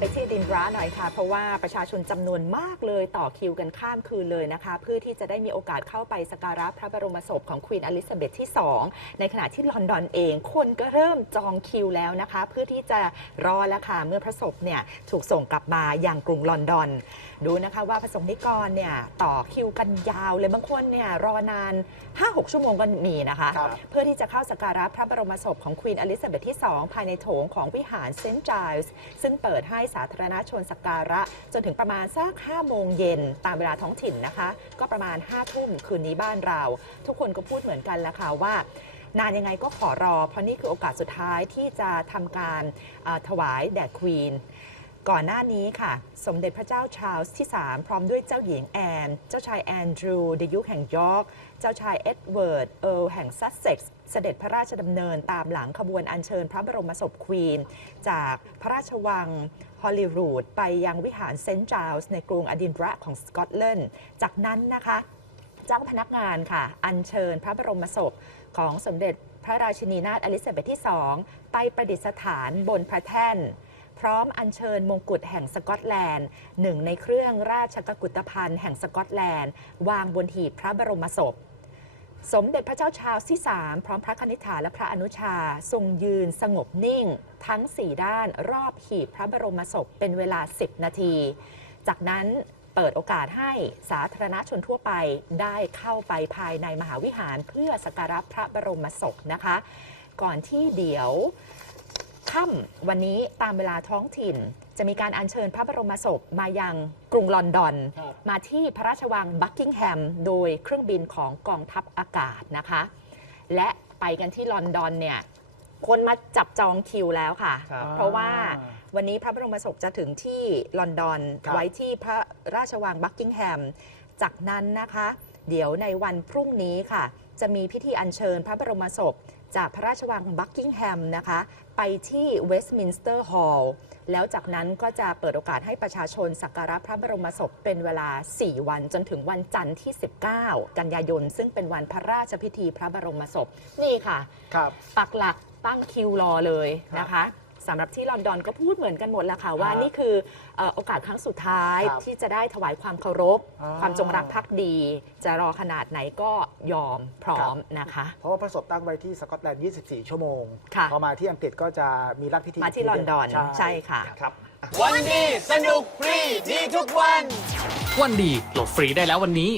ไปที่ดินบราหน่อยค่ะ เพราะว่าประชาชนจำนวนมากเลยต่อคิวกันข้ามคืนเลยนะคะ เพื่อที่จะได้มีโอกาสเข้าไปสักการะพระบรมศพของควีนอลิซาเบธที่ 2 ในขณะที่ลอนดอนเอง คนก็เริ่มจองคิวแล้วนะคะ เพื่อที่จะรอแล้วค่ะ เมื่อพระศพเนี่ยถูกส่งกลับมาอย่างกรุงลอนดอน ดูนะคะว่าประสงค์นิกรเนี่ยต่อคิวกันยาวเลยบางคนเนี่ยรอนาน 5-6 ชั่วโมงก็มีนะคะ ครับ เพื่อที่จะเข้าสักการะพระบรมศพของควีนอลิซาเบธที่ 2 ภายในโถงของวิหารเซนต์จ i ลส์ซึ่งเปิดให้สาธารณชนสักการะ จนถึงประมาณสัก5โมงเย็นตามเวลาท้องถิ่นนะคะ ก็ประมาณ5ทุ่มคืนนี้บ้านเรา ทุกคนก็พูดเหมือนกันแหละค่ะว่านานยังไงก็ขอรอ เพราะนี่คือโอกาสสุดท้ายที่จะทำการถวายแด่ควีน ก่อนหน้านี้ค่ะ สมเด็จพระเจ้าชาร์ลส์ที่ 3 พร้อมด้วยเจ้าหญิงแอน เจ้าชายแอนดรูเดยุคแห่งยอร์ก เจ้าชายเอ็ดเวิร์ด เอิร์ลแห่งซัสเซ็กซ์เสด็จพระราชดำเนินตามหลังขบวนอัญเชิญพระบรมศพควีน จากพระราชวังฮอลลีวูดไปยังวิหารเซนต์จ i ลส์ในกรุงอดินบระของสกอตแลนด์ จากนั้นนะคะเจ้าพนักงานค่ะ อัญเชิญพระบรมศพของสมเด็จพระราชินีนาถอลิซาเบธที่ 2 ไปประดิษฐานบนพระแท่น พร้อมอัญเชิญมงกุฎแห่งสกอตแลนด์หนึ่งในเครื่องราชกกุฏภัณฑ์แห่งสกอตแลนด์ วางบนหีบพระบรมศพ สมเด็จพระเจ้าชาร์ลส์ที่ 3 พร้อมพระคณิษฐาและพระอนุชา ทรงยืนสงบนิ่ง ทั้ง 4 ด้านรอบหีบพระบรมศพเป็นเวลา 10 นาที จากนั้นเปิดโอกาสให้สาธารณชนทั่วไปได้เข้าไปภายในมหาวิหารเพื่อสักการะพระบรมศพนะคะ ก่อนที่เดี๋ยว ค่ำวันนี้ตามเวลาท้องถิ่น จะมีการอัญเชิญพระบรมศพมายังกรุงลอนดอน ครับ มาที่พระราชวังบักกิงแฮม โดยเครื่องบินของกองทัพอากาศนะคะ และไปกันที่ลอนดอนเนี่ยคนมาจับจองคิวแล้วค่ะ ครับ เพราะว่าวันนี้พระบรมศพจะถึงที่ลอนดอน ครับ ไว้ที่พระราชวังบักกิงแฮม จากนั้นนะคะ เดี๋ยวในวันพรุ่งนี้ค่ะ จะมีพิธีอัญเชิญพระบรมศพ จากพระราชวังบักกิงแฮมนะคะ ไปที่เวสต์มินสเตอร์ฮอลล์แล้วจากนั้นก็จะเปิดโอกาสให้ประชาชนสักการะพระบรมศพเป็นเวลา 4 วันจนถึงวันจันทร์ที่ 19 กันยายน ซึ่งเป็นวันพระราชพิธีพระบรมศพนี่ค่ะ ครับ ปักหลักตั้งคิวรอเลยนะคะ สำหรับที่ลอนดอนก็พูดเหมือนกันหมดแล้วค่ะว่าครับนี่คือเอ่อโอกาสครั้งสุดท้ายครับที่จะได้ถวายความเคารพ อ่า ความจงรักภักดี จะรอขนาดไหนก็ยอมพร้อมนะคะ เพราะว่าพระศพตั้งไว้ที่สกอตแลนด์ 24 ชั่วโมง ค่ะ พอมาที่อังกฤษก็จะมีรัฐพิธีมาที่ลอนดอนใช่ค่ะ ครับ วันดี สนุกฟรี ดีทุกวัน วันดีโหลดฟรีได้แล้ววันนี้